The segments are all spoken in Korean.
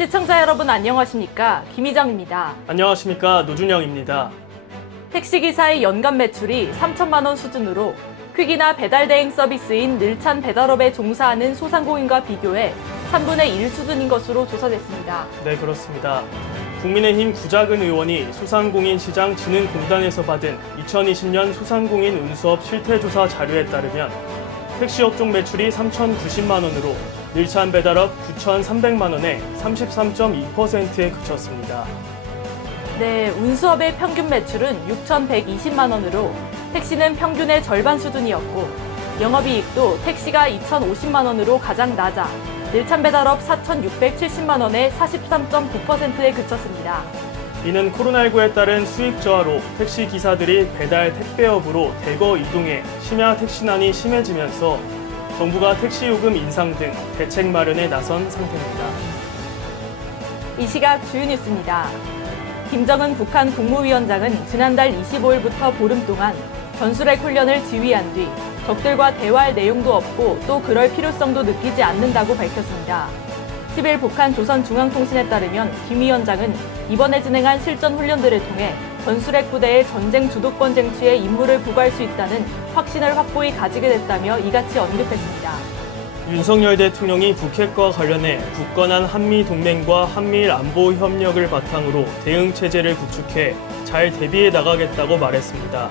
시청자 여러분 안녕하십니까? 김희정입니다. 안녕하십니까? 노준영입니다. 택시기사의 연간 매출이 3천만 원 수준으로 퀵이나 배달 대행 서비스인 늘찬 배달업에 종사하는 소상공인과 비교해 3분의 1 수준인 것으로 조사됐습니다. 네, 그렇습니다. 국민의힘 구자근 의원이 소상공인시장진흥공단에서 받은 2020년 소상공인 운수업 실태조사 자료에 따르면 택시업종 매출이 3,090만 원으로 늘찬 배달업 9,300만 원에 33.2%에 그쳤습니다. 네, 운수업의 평균 매출은 6,120만 원으로 택시는 평균의 절반 수준이었고 영업이익도 택시가 2,050만 원으로 가장 낮아 늘찬 배달업 4,670만 원에 43.9%에 그쳤습니다. 이는 코로나19에 따른 수익 저하로 택시 기사들이 배달 택배업으로 대거 이동해 심야 택시난이 심해지면서 정부가 택시 요금 인상 등 대책 마련에 나선 상태입니다. 이 시각 주요 뉴스입니다. 김정은 북한 국무위원장은 지난달 25일부터 보름 동안 전술핵 훈련을 지휘한 뒤 적들과 대화할 내용도 없고 또 그럴 필요성도 느끼지 않는다고 밝혔습니다. 10일 북한 조선중앙통신에 따르면 김 위원장은 이번에 진행한 실전 훈련들을 통해 전술핵 부대의 전쟁 주도권 쟁취에 임무를 부과할 수 있다는 확신을 확고히 가지게 됐다며 이같이 언급했습니다. 윤석열 대통령이 북핵과 관련해 굳건한 한미동맹과 한미일 안보 협력을 바탕으로 대응 체제를 구축해 잘 대비해 나가겠다고 말했습니다.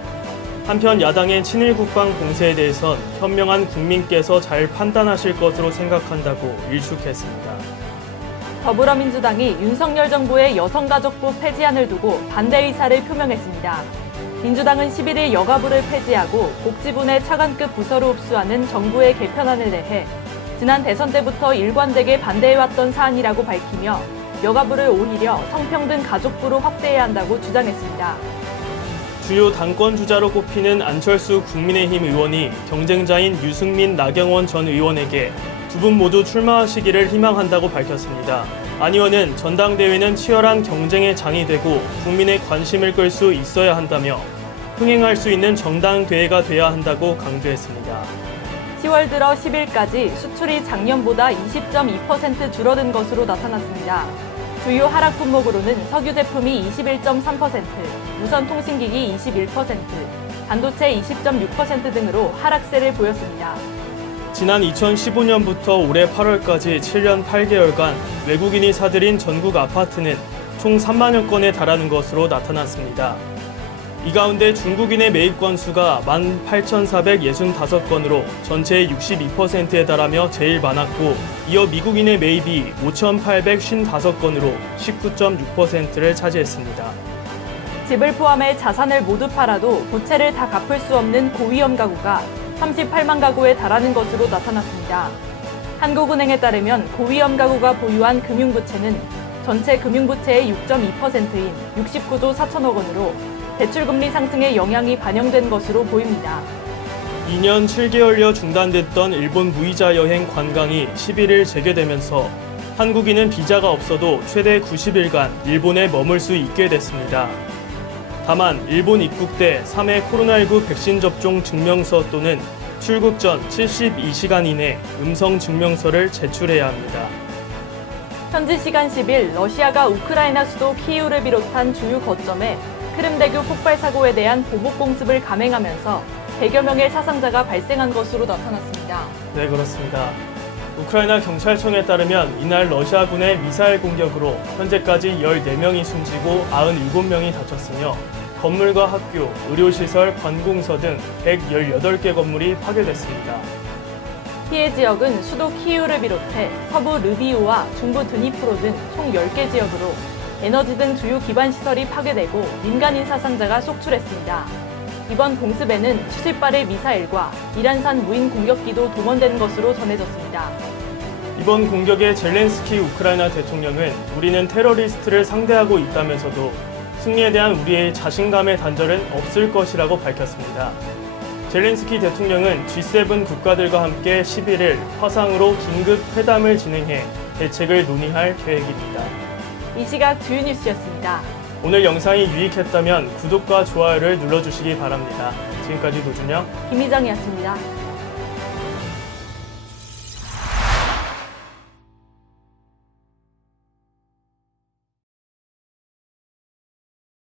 한편 야당의 친일 국방 공세에 대해선 현명한 국민께서 잘 판단하실 것으로 생각한다고 일축했습니다. 더불어민주당이 윤석열 정부의 여성가족부 폐지안을 두고 반대 의사를 표명했습니다. 민주당은 11일 여가부를 폐지하고 복지부 내 차관급 부서로 흡수하는 정부의 개편안에 대해 지난 대선 때부터 일관되게 반대해왔던 사안이라고 밝히며 여가부를 오히려 성평등 가족부로 확대해야 한다고 주장했습니다. 주요 당권 주자로 꼽히는 안철수 국민의힘 의원이 경쟁자인 유승민 나경원 전 의원에게 두 분 모두 출마하시기를 희망한다고 밝혔습니다. 안 의원은 전당대회는 치열한 경쟁의 장이 되고 국민의 관심을 끌 수 있어야 한다며 흥행할 수 있는 정당대회가 돼야 한다고 강조했습니다. 10월 들어 10일까지 수출이 작년보다 20.2% 줄어든 것으로 나타났습니다. 주요 하락 품목으로는 석유 제품이 21.3%, 무선 통신기기 21%, 반도체 20.6% 등으로 하락세를 보였습니다. 지난 2015년부터 올해 8월까지 7년 8개월간 외국인이 사들인 전국 아파트는 총 3만여 건에 달하는 것으로 나타났습니다. 이 가운데 중국인의 매입 건수가 18,465건으로 전체의 62%에 달하며 제일 많았고 이어 미국인의 매입이 5,855건으로 19.6%를 차지했습니다. 집을 포함해 자산을 모두 팔아도 부채를 다 갚을 수 없는 고위험 가구가 38만 가구에 달하는 것으로 나타났습니다. 한국은행에 따르면 고위험 가구가 보유한 금융부채는 전체 금융부채의 6.2%인 69조 4천억 원으로 대출금리 상승의 영향이 반영된 것으로 보입니다. 2년 7개월여 중단됐던 일본 무이자 여행 관광이 11일 재개되면서 한국인은 비자가 없어도 최대 90일간 일본에 머물 수 있게 됐습니다. 다만 일본 입국 때 3회 코로나19 백신 접종 증명서 또는 출국 전 72시간 이내 음성 증명서를 제출해야 합니다. 현지 시간 10일 러시아가 우크라이나 수도 키이우를 비롯한 주요 거점에 크림대교 폭발 사고에 대한 보복 공습을 감행하면서 100여 명의 사상자가 발생한 것으로 나타났습니다. 네, 그렇습니다. 우크라이나 경찰청에 따르면 이날 러시아군의 미사일 공격으로 현재까지 14명이 숨지고 97명이 다쳤으며 건물과 학교, 의료시설, 관공서 등 118개 건물이 파괴됐습니다. 피해 지역은 수도 키이우를 비롯해 서부 르비우와 중부 드니프로 등 총 10개 지역으로 에너지 등 주요 기반 시설이 파괴되고 민간인 사상자가 속출했습니다. 이번 공습에는 수십 발의 미사일과 이란산 무인 공격기도 동원된 것으로 전해졌습니다. 이번 공격에 젤렌스키 우크라이나 대통령은 우리는 테러리스트를 상대하고 있다면서도 승리에 대한 우리의 자신감의 단절은 없을 것이라고 밝혔습니다. 젤렌스키 대통령은 G7 국가들과 함께 11일 화상으로 긴급 회담을 진행해 대책을 논의할 계획입니다. 이 시각 주요 뉴스였습니다. 오늘 영상이 유익했다면 구독과 좋아요를 눌러주시기 바랍니다. 지금까지 노준영, 김희정이었습니다.